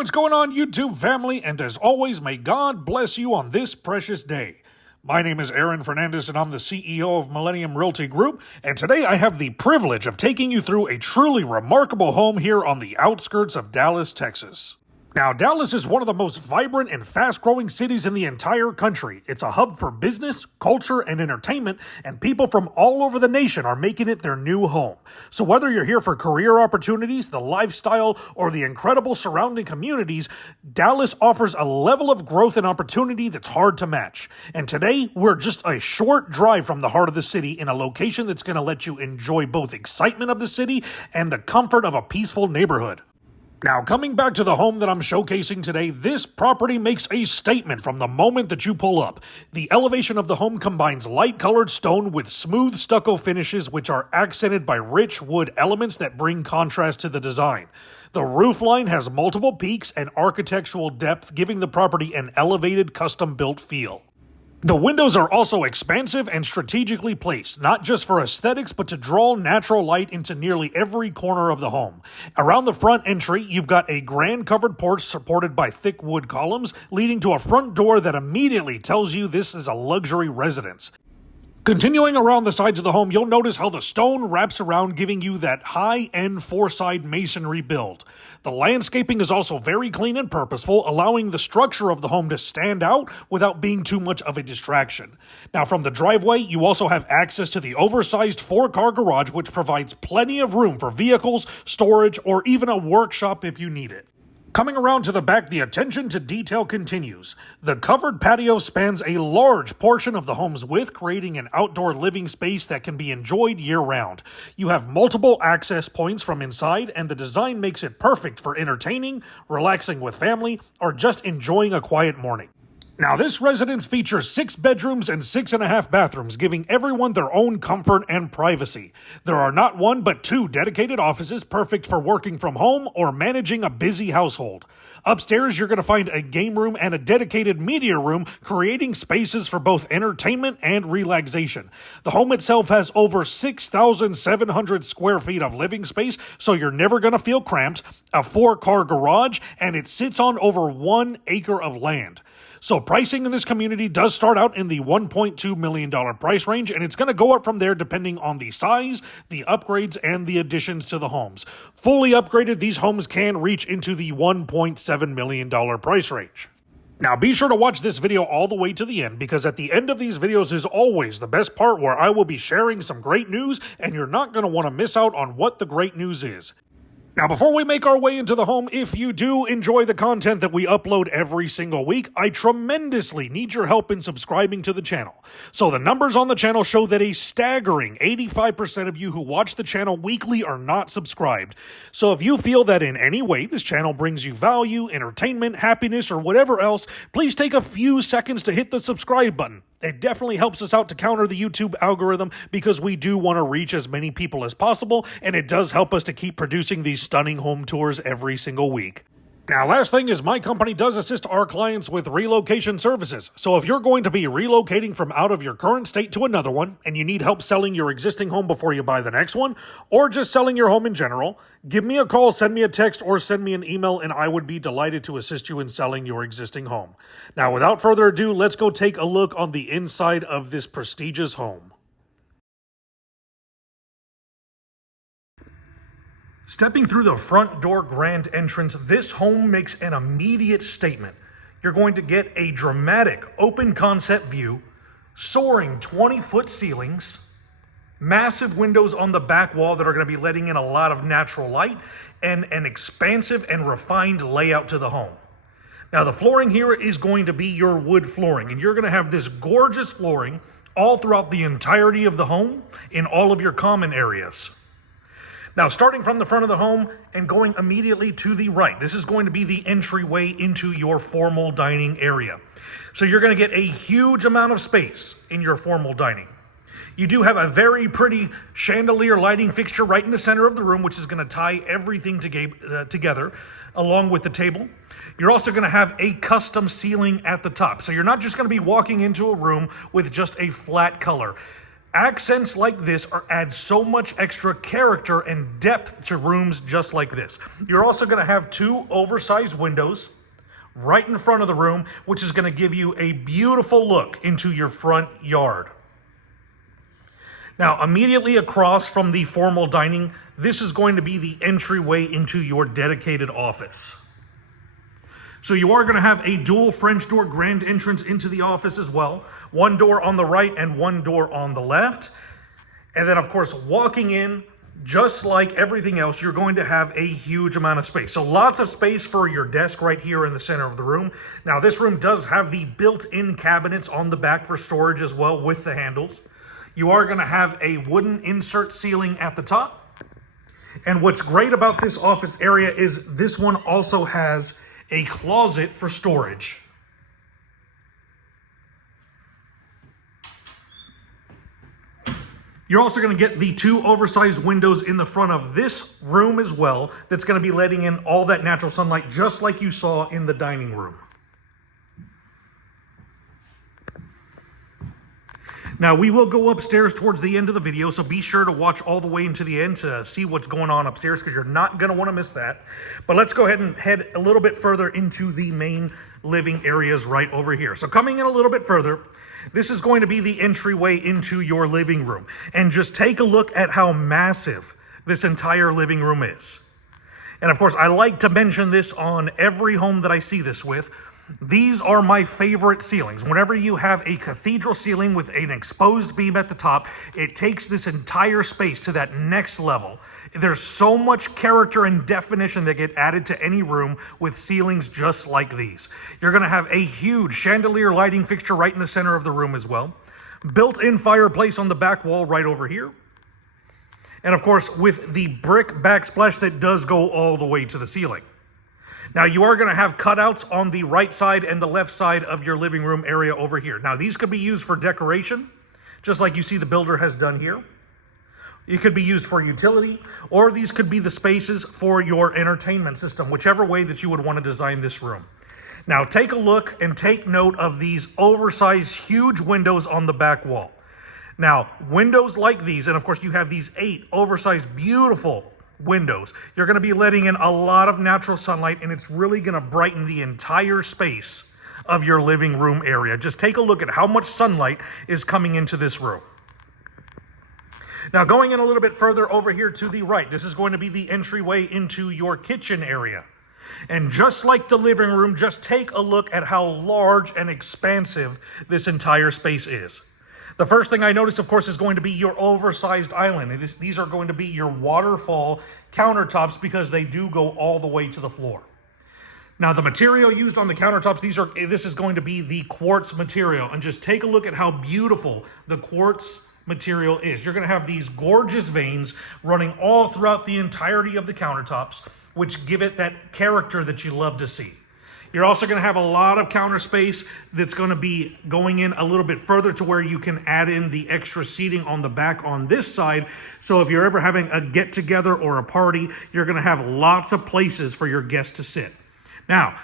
what's going on, YouTube family? And as always, may God bless you on this precious day. My name is Aaron Fernandez, and I'm the CEO of Millennium Realty Group, and today I have the privilege of taking you through a truly remarkable home here on the outskirts of Dallas, Texas. Now, Dallas is one of the most vibrant and fast-growing cities in the entire country. It's a hub for business, culture, and entertainment, and people from all over the nation are making it their new home. So whether you're here for career opportunities, the lifestyle, or the incredible surrounding communities, Dallas offers a level of growth and opportunity that's hard to match. And today, we're just a short drive from the heart of the city in a location that's going to let you enjoy both excitement of the city and the comfort of a peaceful neighborhood. Now, coming back to the home that I'm showcasing today, this property makes a statement from the moment that you pull up. The elevation of the home combines light-colored stone with smooth stucco finishes, which are accented by rich wood elements that bring contrast to the design. The roof line has multiple peaks and architectural depth, giving the property an elevated, custom-built feel. The windows are also expansive and strategically placed, not just for aesthetics, but to draw natural light into nearly every corner of the home. Around the front entry, you've got a grand covered porch supported by thick wood columns, leading to a front door that immediately tells you this is a luxury residence. Continuing around the sides of the home, you'll notice how the stone wraps around, giving you that high-end four-side masonry build. The landscaping is also very clean and purposeful, allowing the structure of the home to stand out without being too much of a distraction. Now, from the driveway, you also have access to the oversized four-car garage, which provides plenty of room for vehicles, storage, or even a workshop if you need it. Coming around to the back, the attention to detail continues. The covered patio spans a large portion of the home's width, creating an outdoor living space that can be enjoyed year-round. You have multiple access points from inside, and the design makes it perfect for entertaining, relaxing with family, or just enjoying a quiet morning. Now, this residence features 6 bedrooms and 6.5 bathrooms, giving everyone their own comfort and privacy. There are not 1 but 2 dedicated offices, perfect for working from home or managing a busy household. Upstairs, you're going to find a game room and a dedicated media room, creating spaces for both entertainment and relaxation. The home itself has over 6,700 square feet of living space, so you're never going to feel cramped, a 4-car garage, and it sits on over 1 acre of land. So pricing in this community does start out in the $1.2 million price range, and it's going to go up from there depending on the size, the upgrades, and the additions to the homes. Fully upgraded, these homes can reach into the $1.7 million price range. Now, be sure to watch this video all the way to the end, because at the end of these videos is always the best part, where I will be sharing some great news, and you're not going to want to miss out on what the great news is. Now, before we make our way into the home, if you do enjoy the content that we upload every single week, I tremendously need your help in subscribing to the channel. So the numbers on the channel show that a staggering 85% of you who watch the channel weekly are not subscribed. So if you feel that in any way this channel brings you value, entertainment, happiness, or whatever else, please take a few seconds to hit the subscribe button. It definitely helps us out to counter the YouTube algorithm, because we do want to reach as many people as possible, and it does help us to keep producing these stunning home tours every single week. Now, last thing is, my company does assist our clients with relocation services. So if you're going to be relocating from out of your current state to another one, and you need help selling your existing home before you buy the next one, or just selling your home in general, give me a call, send me a text, or send me an email, and I would be delighted to assist you in selling your existing home. Now, without further ado, let's go take a look on the inside of this prestigious home. Stepping through the front door grand entrance, this home makes an immediate statement. You're going to get a dramatic open concept view, soaring 20-foot ceilings, massive windows on the back wall that are going to be letting in a lot of natural light, and an expansive and refined layout to the home. Now, the flooring here is going to be your wood flooring, and you're going to have this gorgeous flooring all throughout the entirety of the home in all of your common areas. Now, starting from the front of the home and going immediately to the right, this is going to be the entryway into your formal dining area. So you're going to get a huge amount of space in your formal dining. You do have a very pretty chandelier lighting fixture right in the center of the room, which is going to tie everything together along with the table. You're also going to have a custom ceiling at the top. So you're not just going to be walking into a room with just a flat color. Accents like this add so much extra character and depth to rooms just like this. You're also going to have 2 oversized windows right in front of the room, which is going to give you a beautiful look into your front yard. Now, immediately across from the formal dining, this is going to be the entryway into your dedicated office. So you are going to have a dual French door grand entrance into the office as well. 1 door on the right and 1 door on the left. And then, of course, walking in, just like everything else, you're going to have a huge amount of space. So lots of space for your desk right here in the center of the room. Now, this room does have the built-in cabinets on the back for storage as well with the handles. You are going to have a wooden insert ceiling at the top. And what's great about this office area is this one also has a closet for storage. You're also going to get the 2 oversized windows in the front of this room as well. That's going to be letting in all that natural sunlight just like you saw in the dining room. Now, we will go upstairs towards the end of the video, so be sure to watch all the way into the end to see what's going on upstairs, because you're not going to want to miss that. But let's go ahead and head a little bit further into the main living areas right over here. So coming in a little bit further, this is going to be the entryway into your living room. And just take a look at how massive this entire living room is. And of course, I like to mention this on every home that I see this with. These are my favorite ceilings. Whenever you have a cathedral ceiling with an exposed beam at the top, it takes this entire space to that next level. There's so much character and definition that get added to any room with ceilings just like these. You're going to have a huge chandelier lighting fixture right in the center of the room as well. Built-in fireplace on the back wall right over here. And of course, with the brick backsplash that does go all the way to the ceiling. Now, you are going to have cutouts on the right side and the left side of your living room area over here. Now, these could be used for decoration, just like you see the builder has done here. It could be used for utility, or these could be the spaces for your entertainment system, whichever way that you would want to design this room. Now, take a look and take note of these oversized, huge windows on the back wall. Now, windows like these, and of course you have these 8 oversized, beautiful windows. You're going to be letting in a lot of natural sunlight, and it's really going to brighten the entire space of your living room area. Just take a look at how much sunlight is coming into this room. Now, going in a little bit further over here to the right, this is going to be the entryway into your kitchen area. And just like the living room, just take a look at how large and expansive this entire space is. The first thing I notice, of course, is going to be your oversized island. These are going to be your waterfall countertops because they do go all the way to the floor. Now, the material used on the countertops, this is going to be the quartz material. And just take a look at how beautiful the quartz material is. You're going to have these gorgeous veins running all throughout the entirety of the countertops, which give it that character that you love to see. You're also going to have a lot of counter space that's going to be going in a little bit further to where you can add in the extra seating on the back on this side. So if you're ever having a get-together or a party, you're going to have lots of places for your guests to sit. Now,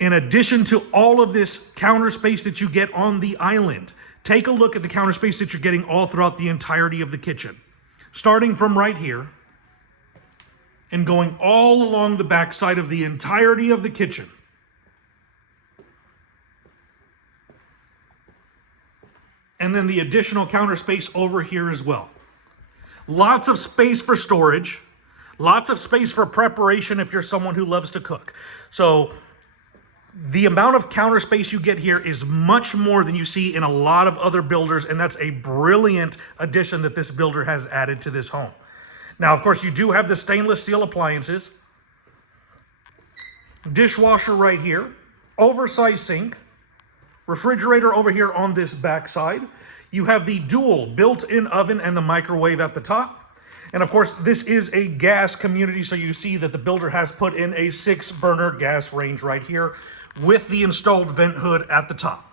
in addition to all of this counter space that you get on the island, take a look at the counter space that you're getting all throughout the entirety of the kitchen. Starting from right here and going all along the back side of the entirety of the kitchen. And then the additional counter space over here as well. Lots of space for storage. Lots of space for preparation if you're someone who loves to cook. So the amount of counter space you get here is much more than you see in a lot of other builders, and that's a brilliant addition that this builder has added to this home. Now, of course, you do have the stainless steel appliances. Dishwasher right here. Oversized sink. Refrigerator over here on this back side. You have the dual built-in oven and the microwave at the top. And of course, this is a gas community, so you see that the builder has put in a 6-burner gas range right here with the installed vent hood at the top.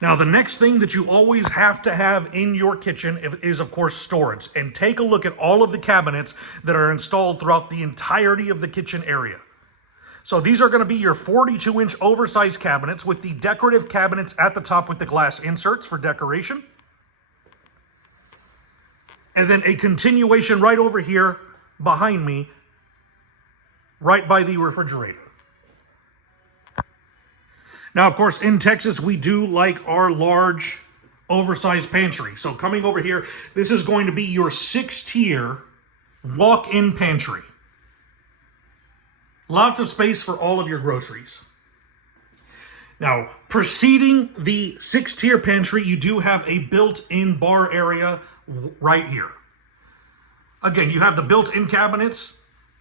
Now, the next thing that you always have to have in your kitchen is, of course, storage. And take a look at all of the cabinets that are installed throughout the entirety of the kitchen area. So these are going to be your 42-inch oversized cabinets with the decorative cabinets at the top with the glass inserts for decoration. And then a continuation right over here behind me, right by the refrigerator. Now, of course, in Texas, we do like our large, oversized pantry. So coming over here, this is going to be your 6-tier walk-in pantry. Lots of space for all of your groceries. Now, preceding the 6-tier pantry, you do have a built-in bar area right here. Again, you have the built-in cabinets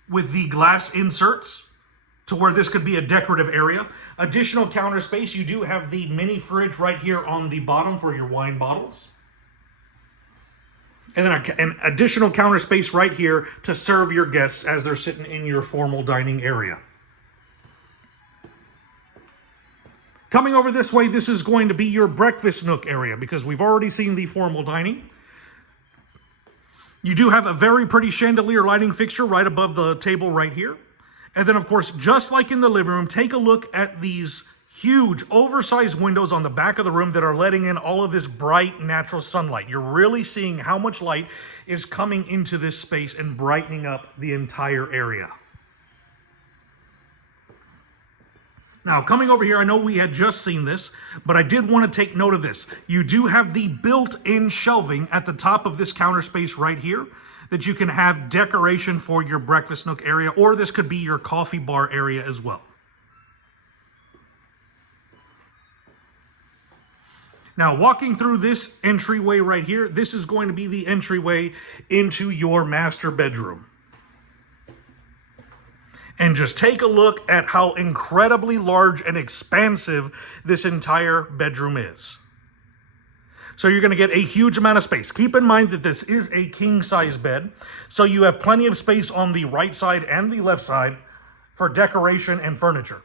with the glass inserts to where this could be a decorative area. Additional counter space, you do have the mini fridge right here on the bottom for your wine bottles. And then an additional counter space right here to serve your guests as they're sitting in your formal dining area. Coming over this way, this is going to be your breakfast nook area because we've already seen the formal dining. You do have a very pretty chandelier lighting fixture right above the table right here. And then, of course, just like in the living room, take a look at these huge oversized windows on the back of the room that are letting in all of this bright natural sunlight. You're really seeing how much light is coming into this space and brightening up the entire area. Now, coming over here, I know we had just seen this, but I did want to take note of this. You do have the built-in shelving at the top of this counter space right here that you can have decoration for your breakfast nook area, or this could be your coffee bar area as well. Now, walking through this entryway right here, this is going to be the entryway into your master bedroom. And just take a look at how incredibly large and expansive this entire bedroom is. So you're going to get a huge amount of space. Keep in mind that this is a king-size bed, so you have plenty of space on the right side and the left side for decoration and furniture.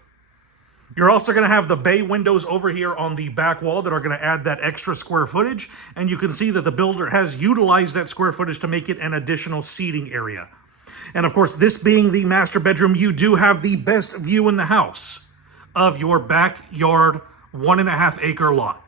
You're also going to have the bay windows over here on the back wall that are going to add that extra square footage, and you can see that the builder has utilized that square footage to make it an additional seating area. And of course, this being the master bedroom, you do have the best view in the house of your backyard 1.5 acre lot.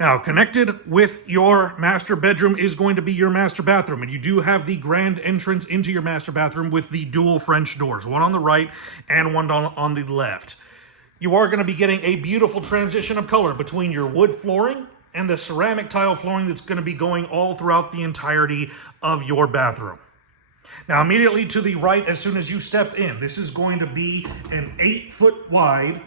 Now, connected with your master bedroom is going to be your master bathroom, and you do have the grand entrance into your master bathroom with the dual French doors, one on the right and one on the left. You are going to be getting a beautiful transition of color between your wood flooring and the ceramic tile flooring that's going to be going all throughout the entirety of your bathroom. Now, immediately to the right, as soon as you step in, this is going to be an 8-foot wide,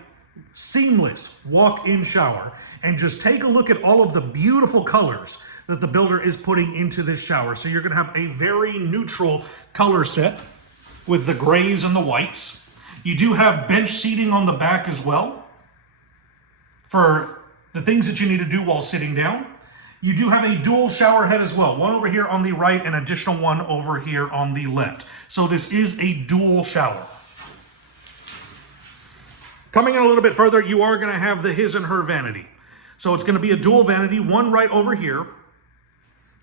seamless walk-in shower. And just take a look at all of the beautiful colors that the builder is putting into this shower. So you're going to have a very neutral color set with the grays and the whites. You do have bench seating on the back as well for the things that you need to do while sitting down. You do have a dual shower head as well, one over here on the right and additional one over here on the left. So this is a dual shower. Coming in a little bit further, you are going to have the his and her vanity. So it's going to be a dual vanity, one right over here,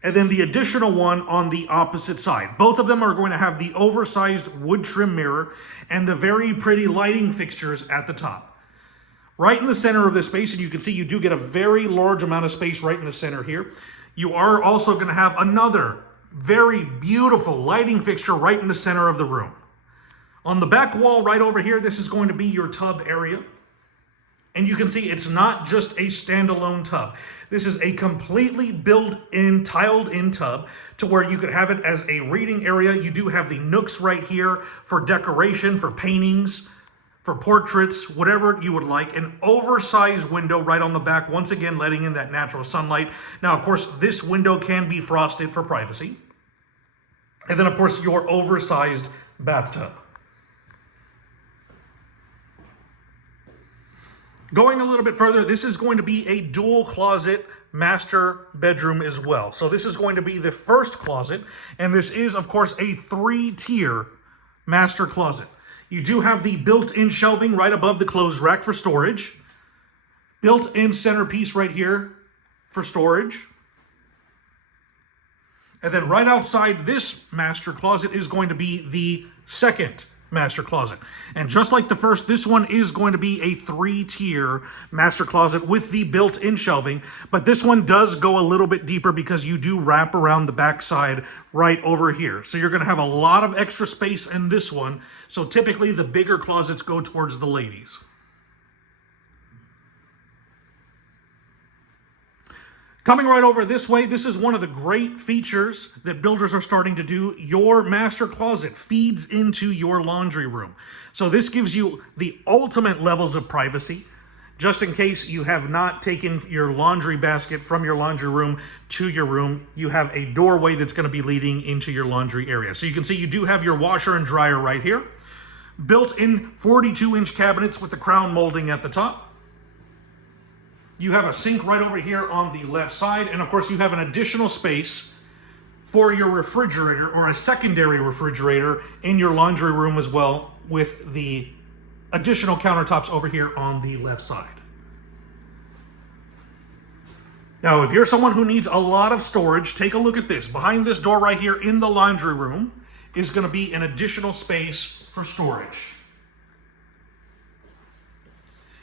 and then the additional one on the opposite side. Both of them are going to have the oversized wood trim mirror and the very pretty lighting fixtures at the top. Right in the center of this space, and you can see you do get a very large amount of space right in the center here. You are also going to have another very beautiful lighting fixture right in the center of the room. On the back wall right over here, this is going to be your tub area. And you can see it's not just a standalone tub. This is a completely built-in, tiled-in tub to where you could have it as a reading area. You do have the nooks right here for decoration, for paintings, for portraits, whatever you would like. An oversized window right on the back, once again letting in that natural sunlight. Now, of course, this window can be frosted for privacy. And then, of course, your oversized bathtub. Going a little bit further, this is going to be a dual closet master bedroom as well. So this is going to be the first closet, and this is, of course, a 3-tier master closet. You do have the built-in shelving right above the clothes rack for storage. Built-in centerpiece right here for storage. And then right outside this master closet is going to be the second master closet. And just like the first, this one is going to be a 3-tier master closet with the built-in shelving, but this one does go a little bit deeper because you do wrap around the backside right over here. So you're going to have a lot of extra space in this one. So typically the bigger closets go towards the ladies. Coming right over this way, this is one of the great features that builders are starting to do. Your master closet feeds into your laundry room. So this gives you the ultimate levels of privacy. Just in case you have not taken your laundry basket from your laundry room to your room, you have a doorway that's going to be leading into your laundry area. So you can see you do have your washer and dryer right here. Built-in 42-inch cabinets with the crown molding at the top. You have a sink right over here on the left side, and of course you have an additional space for your refrigerator or a secondary refrigerator in your laundry room as well, with the additional countertops over here on the left side. Now, if you're someone who needs a lot of storage, take a look at this. Behind this door right here in the laundry room is going to be an additional space for storage.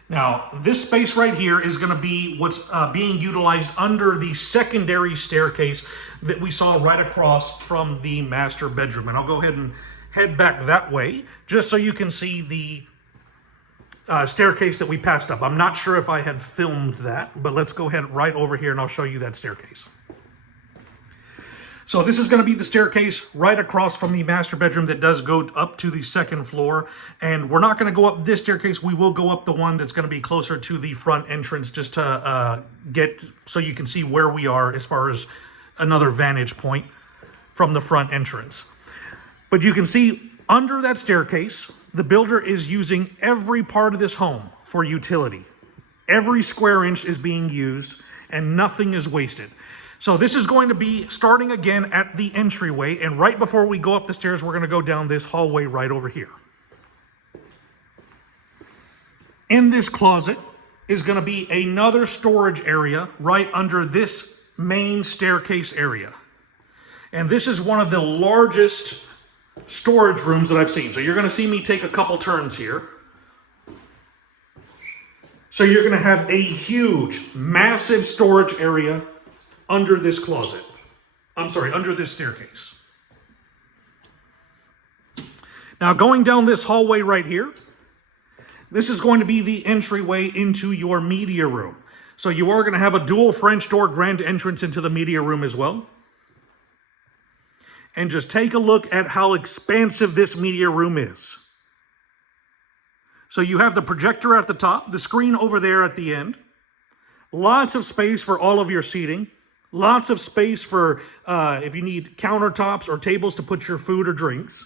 Now, this space right here is going to be what's being utilized under the secondary staircase that we saw right across from the master bedroom. And I'll go ahead and head back that way just so you can see the staircase that we passed up. I'm not sure if I had filmed that, but let's go ahead right over here and I'll show you that staircase. So this is going to be the staircase right across from the master bedroom that does go up to the second floor. And we're not going to go up this staircase. We will go up the one that's going to be closer to the front entrance just to get so you can see where we are as far as another vantage point from the front entrance. But you can see under that staircase, the builder is using every part of this home for utility. Every square inch is being used and nothing is wasted. So this is going to be starting again at the entryway, and right before we go up the stairs, we're going to go down this hallway right over here. In this closet is going to be another storage area right under this main staircase area. And this is one of the largest storage rooms that I've seen. So you're going to see me take a couple turns here. So you're going to have a huge, massive storage area under this closet. I'm sorry, under this staircase. Now going down this hallway right here, this is going to be the entryway into your media room. So you are going to have a dual French door grand entrance into the media room as well. And just take a look at how expansive this media room is. So you have the projector at the top, the screen over there at the end, lots of space for all of your seating. Lots of space for if you need countertops or tables to put your food or drinks.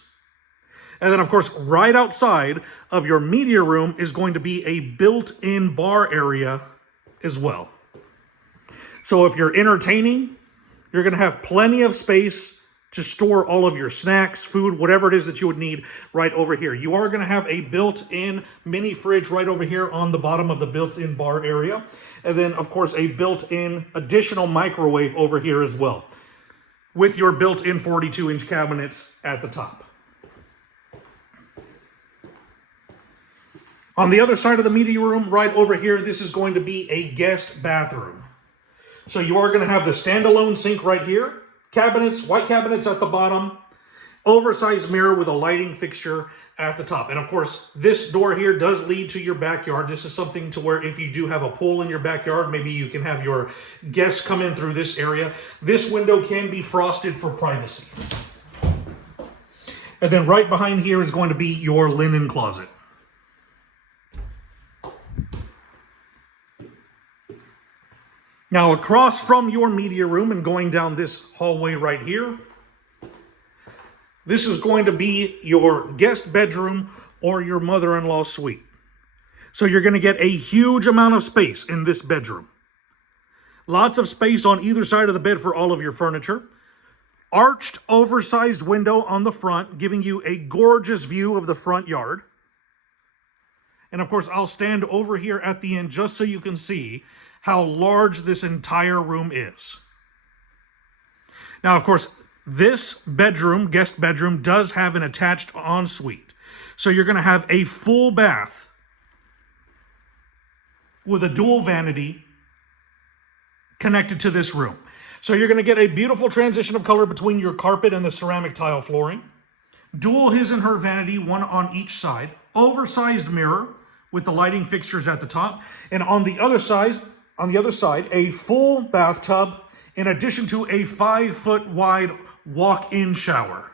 And then, of course, right outside of your media room is going to be a built-in bar area as well. So if you're entertaining, you're going to have plenty of space to store all of your snacks, food, whatever it is that you would need right over here. You are going to have a built-in mini fridge right over here on the bottom of the built-in bar area. And then, of course, a built-in additional microwave over here as well, with your built-in 42-inch cabinets at the top. On the other side of the media room, right over here, this is going to be a guest bathroom. So you are going to have the standalone sink right here, cabinets, white cabinets at the bottom, oversized mirror with a lighting fixture at the top. And of course, this door here does lead to your backyard. This is something to where if you do have a pool in your backyard, maybe you can have your guests come in through this area. This window can be frosted for privacy. And then right behind here is going to be your linen closet. Now, across from your media room and going down this hallway right here, this is going to be your guest bedroom or your mother-in-law suite. So you're going to get a huge amount of space in this bedroom. Lots of space on either side of the bed for all of your furniture. Arched, oversized window on the front, giving you a gorgeous view of the front yard. And of course, I'll stand over here at the end just so you can see how large this entire room is. Now, of course, this bedroom, guest bedroom, does have an attached ensuite. So you're going to have a full bath with a dual vanity connected to this room. So you're going to get a beautiful transition of color between your carpet and the ceramic tile flooring. Dual his and her vanity, one on each side. Oversized mirror with the lighting fixtures at the top. And on the other side, a full bathtub in addition to a 5-foot wide walk-in shower.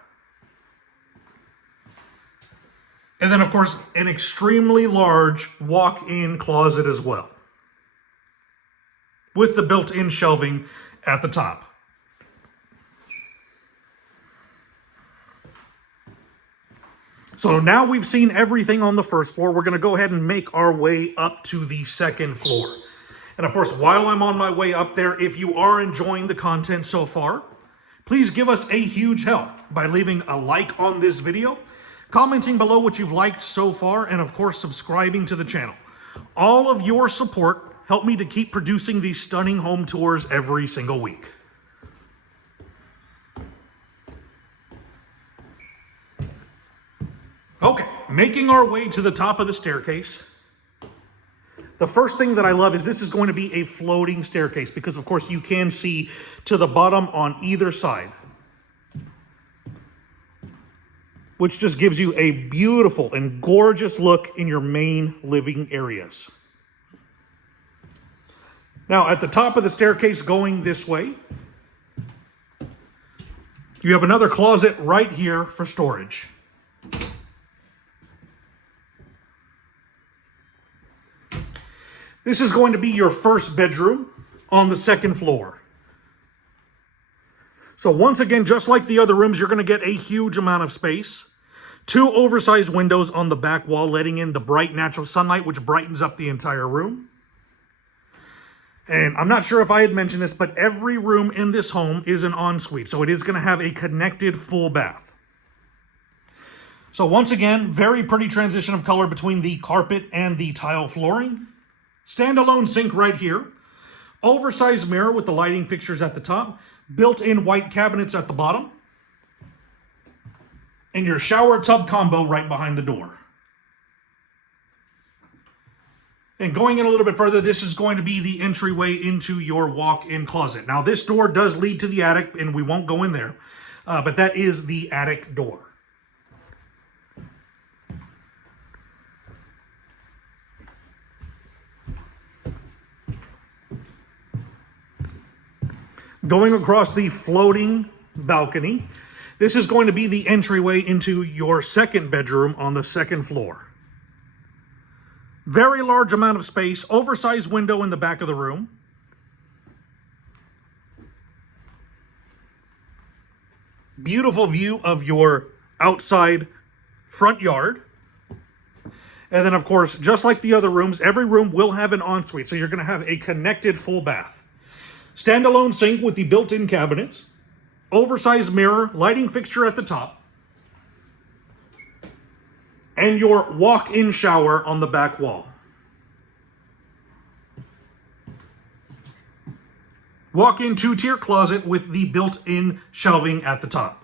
And then, of course, an extremely large walk-in closet as well, with the built-in shelving at the top. So now we've seen everything on the first floor. We're going to go ahead and make our way up to the second floor. And of course, while I'm on my way up there, if you are enjoying the content so far, please give us a huge help by leaving a like on this video, commenting below what you've liked so far, and of course, subscribing to the channel. All of your support help me to keep producing these stunning home tours every single week. Okay, making our way to the top of the staircase. The first thing that I love is this is going to be a floating staircase because, of course, you can see to the bottom on either side, which just gives you a beautiful and gorgeous look in your main living areas. Now, at the top of the staircase going this way, you have another closet right here for storage. This is going to be your first bedroom on the second floor. So once again, just like the other rooms, you're going to get a huge amount of space. 2 oversized windows on the back wall, letting in the bright natural sunlight, which brightens up the entire room. And I'm not sure if I had mentioned this, but every room in this home is an ensuite. So it is going to have a connected full bath. So once again, very pretty transition of color between the carpet and the tile flooring. Standalone sink right here. Oversized mirror with the lighting fixtures at the top. Built-in white cabinets at the bottom. And your shower tub combo right behind the door. And going in a little bit further, this is going to be the entryway into your walk-in closet. Now, this door does lead to the attic, and we won't go in there. But that is the attic door. Going across the floating balcony, this is going to be the entryway into your second bedroom on the second floor. Very large amount of space, oversized window in the back of the room. Beautiful view of your outside front yard. And then, of course, just like the other rooms, every room will have an ensuite. So you're going to have a connected full bath. Standalone sink with the built-in cabinets, oversized mirror, lighting fixture at the top, and your walk-in shower on the back wall. Walk-in 2-tier closet with the built-in shelving at the top.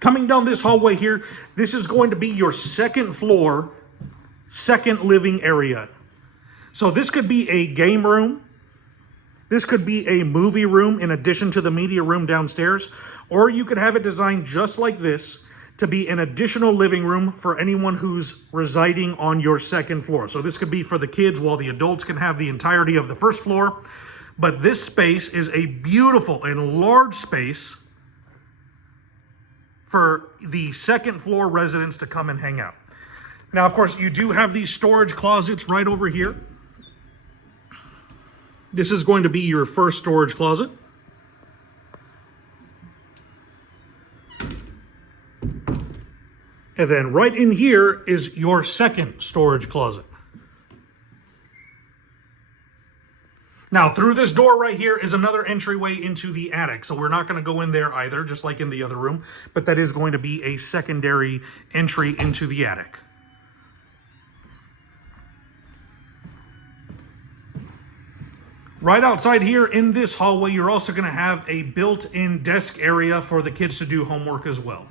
Coming down this hallway here, this is going to be your second floor, second living area. So this could be a game room. This could be a movie room in addition to the media room downstairs. Or you could have it designed just like this to be an additional living room for anyone who's residing on your second floor. So this could be for the kids while the adults can have the entirety of the first floor. But this space is a beautiful and large space for the second floor residents to come and hang out. Now, of course, you do have these storage closets right over here. This is going to be your first storage closet. And then right in here is your second storage closet. Now, through this door right here is another entryway into the attic. So we're not going to go in there either, just like in the other room. But that is going to be a secondary entry into the attic. Right outside here in this hallway, you're also going to have a built-in desk area for the kids to do homework as well.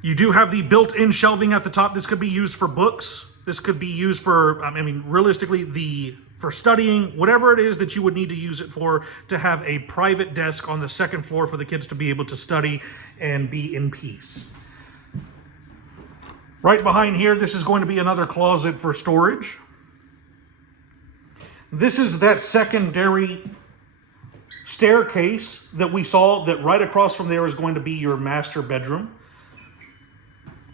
You do have the built-in shelving at the top. This could be used for books. This could be used for, realistically, for studying, whatever it is that you would need to use it for, to have a private desk on the second floor for the kids to be able to study and be in peace. Right behind here, this is going to be another closet for storage. This is that secondary staircase that we saw, that right across from there is going to be your master bedroom.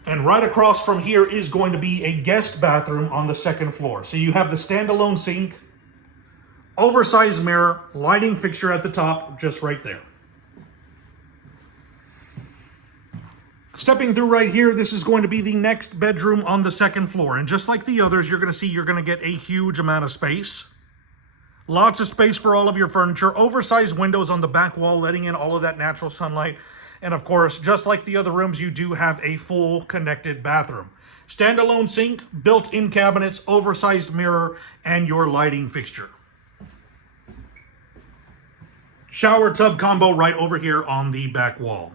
And right across from here is going to be a guest bathroom on the second floor. So you have the standalone sink, oversized mirror, lighting fixture at the top, just right there. Stepping through right here, this is going to be the next bedroom on the second floor. And just like the others, you're going to get a huge amount of space. Lots of space for all of your furniture, oversized windows on the back wall, letting in all of that natural sunlight. And of course, just like the other rooms, you do have a full connected bathroom. Standalone sink, built-in cabinets, oversized mirror, and your lighting fixture. Shower tub combo right over here on the back wall.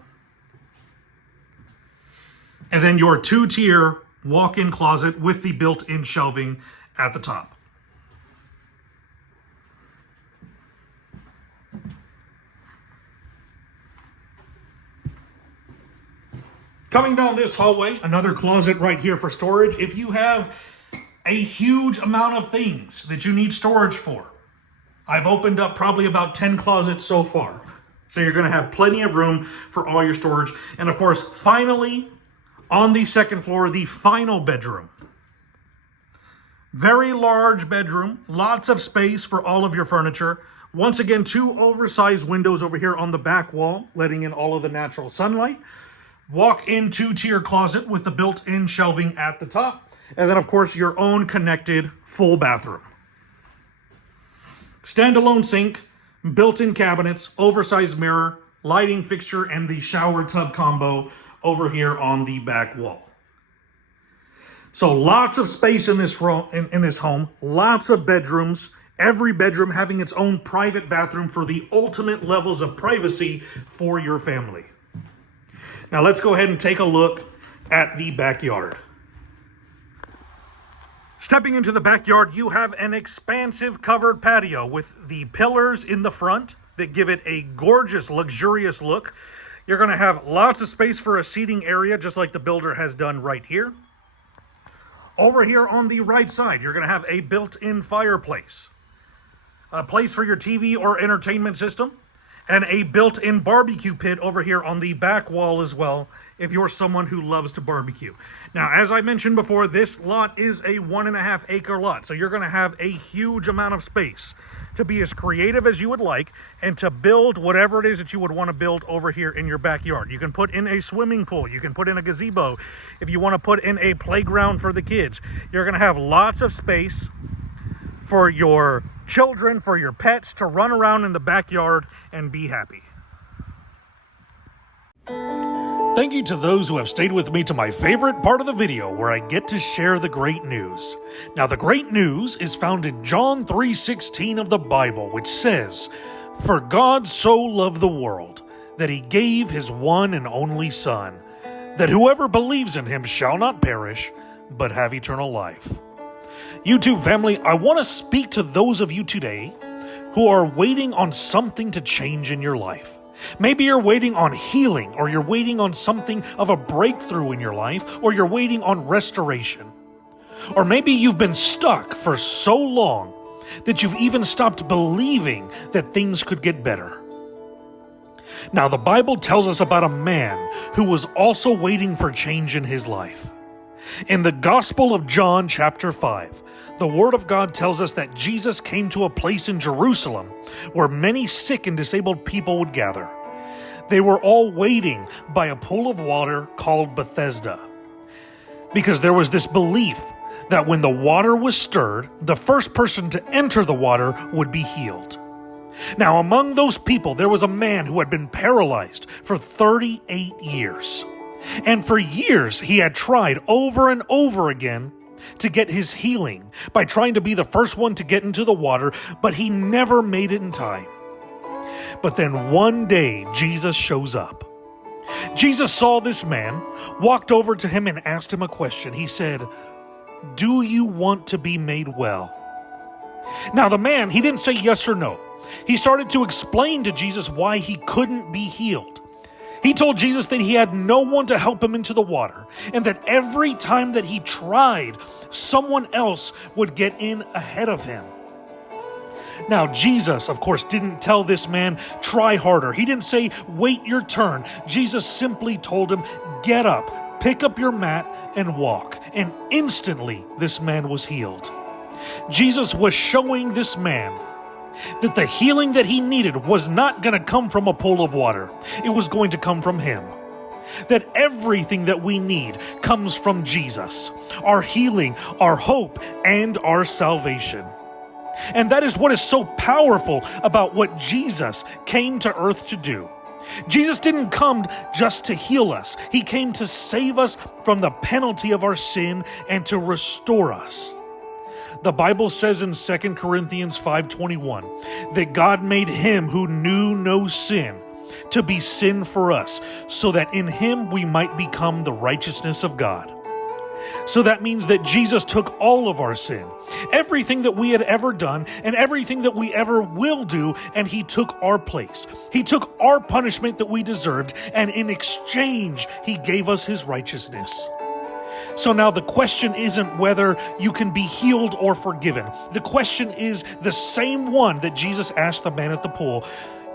And then your two-tier walk-in closet with the built-in shelving at the top. Coming down this hallway, another closet right here for storage. If you have a huge amount of things that you need storage for, I've opened up probably about 10 closets so far. So you're going to have plenty of room for all your storage. And of course, finally, on the second floor, the final bedroom. Very large bedroom, lots of space for all of your furniture. Once again, two oversized windows over here on the back wall, letting in all of the natural sunlight. Walk-in two-tier closet with the built-in shelving at the top. And then, of course, your own connected full bathroom. Standalone sink, built-in cabinets, oversized mirror, lighting fixture, and the shower tub combo over here on the back wall. So lots of space in this home, lots of bedrooms, every bedroom having its own private bathroom for the ultimate levels of privacy for your family. Now let's go ahead and take a look at the backyard. Stepping into the backyard, you have an expansive covered patio with the pillars in the front that give it a gorgeous, luxurious look. You're going to have lots of space for a seating area, just like the builder has done right here. Over here on the right side, you're going to have a built-in fireplace, a place for your TV or entertainment system, and a built-in barbecue pit over here on the back wall as well, if you're someone who loves to barbecue. Now, as I mentioned before, this lot is a 1.5 acre lot, so you're going to have a huge amount of space to be as creative as you would like and to build whatever it is that you would want to build over here in your backyard. You can put in a swimming pool, you can put in a gazebo, if you want to put in a playground for the kids. You're going to have lots of space for your children, for your pets to run around in the backyard and be happy. Thank you to those who have stayed with me to my favorite part of the video, where I get to share the great news. Now, the great news is found in John 3:16 of the Bible, which says, "For God so loved the world, that he gave his one and only Son, that whoever believes in him shall not perish, but have eternal life." YouTube family, I want to speak to those of you today who are waiting on something to change in your life. Maybe you're waiting on healing, or you're waiting on something of a breakthrough in your life, or you're waiting on restoration. Or maybe you've been stuck for so long that you've even stopped believing that things could get better. Now, the Bible tells us about a man who was also waiting for change in his life. In the Gospel of John, chapter 5, the Word of God tells us that Jesus came to a place in Jerusalem where many sick and disabled people would gather. They were all waiting by a pool of water called Bethesda, because there was this belief that when the water was stirred, the first person to enter the water would be healed. Now, among those people, there was a man who had been paralyzed for 38 years. And for years, he had tried over and over again to get his healing by trying to be the first one to get into the water, but he never made it in time. But then one day, Jesus shows up. Jesus saw this man, walked over to him and asked him a question. He said, "Do you want to be made well?" Now the man, he didn't say yes or no. He started to explain to Jesus why he couldn't be healed. He told Jesus that he had no one to help him into the water, and that every time that he tried, someone else would get in ahead of him. Now, Jesus, of course, didn't tell this man, "Try harder." He didn't say, "Wait your turn." Jesus simply told him, "Get up, pick up your mat, and walk." And instantly, this man was healed. Jesus was showing this man that the healing that he needed was not going to come from a pool of water. It was going to come from him. That everything that we need comes from Jesus. Our healing, our hope, and our salvation. And that is what is so powerful about what Jesus came to earth to do. Jesus didn't come just to heal us. He came to save us from the penalty of our sin and to restore us. The Bible says in 2 Corinthians 5:21 that God made him who knew no sin to be sin for us, so that in him we might become the righteousness of God. So that means that Jesus took all of our sin, everything that we had ever done and everything that we ever will do, and he took our place. He took our punishment that we deserved, and in exchange, he gave us his righteousness. So now the question isn't whether you can be healed or forgiven. The question is the same one that Jesus asked the man at the pool.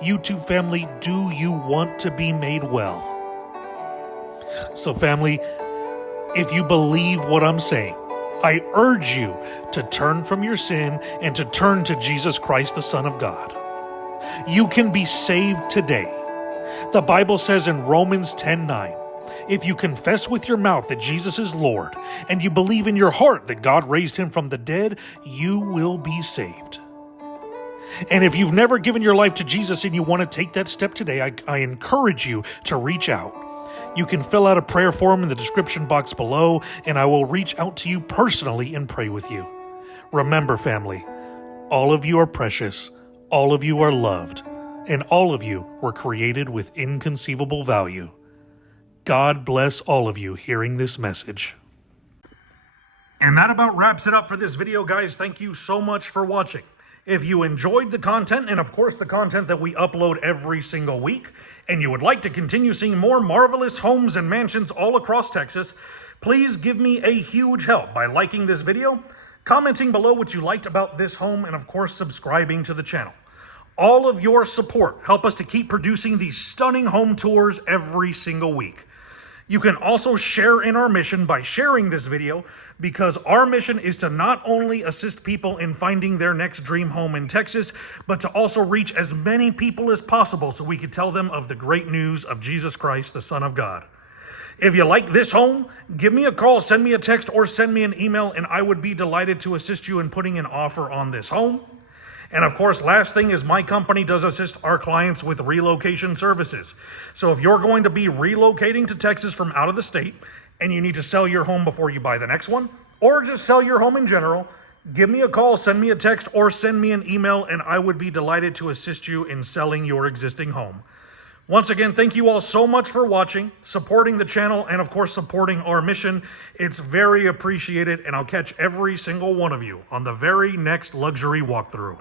YouTube family, do you want to be made well? So family, if you believe what I'm saying, I urge you to turn from your sin and to turn to Jesus Christ, the Son of God. You can be saved today. The Bible says in Romans 10:9, if you confess with your mouth that Jesus is Lord, and you believe in your heart that God raised him from the dead, you will be saved. And if you've never given your life to Jesus and you want to take that step today, I encourage you to reach out. You can fill out a prayer form in the description box below, and I will reach out to you personally and pray with you. Remember, family, all of you are precious, all of you are loved, and all of you were created with inconceivable value. God bless all of you hearing this message. And that about wraps it up for this video, guys. Thank you so much for watching. If you enjoyed the content, and of course the content that we upload every single week, and you would like to continue seeing more marvelous homes and mansions all across Texas, please give me a huge help by liking this video, commenting below what you liked about this home, and of course subscribing to the channel. All of your support help us to keep producing these stunning home tours every single week. You can also share in our mission by sharing this video, because our mission is to not only assist people in finding their next dream home in Texas, but to also reach as many people as possible so we can tell them of the great news of Jesus Christ, the Son of God. If you like this home, give me a call, send me a text, or send me an email, and I would be delighted to assist you in putting an offer on this home. And of course, last thing is my company does assist our clients with relocation services. So if you're going to be relocating to Texas from out of the state and you need to sell your home before you buy the next one, or just sell your home in general, give me a call, send me a text, or send me an email, and I would be delighted to assist you in selling your existing home. Once again, thank you all so much for watching, supporting the channel, and of course supporting our mission. It's very appreciated, and I'll catch every single one of you on the very next luxury walkthrough.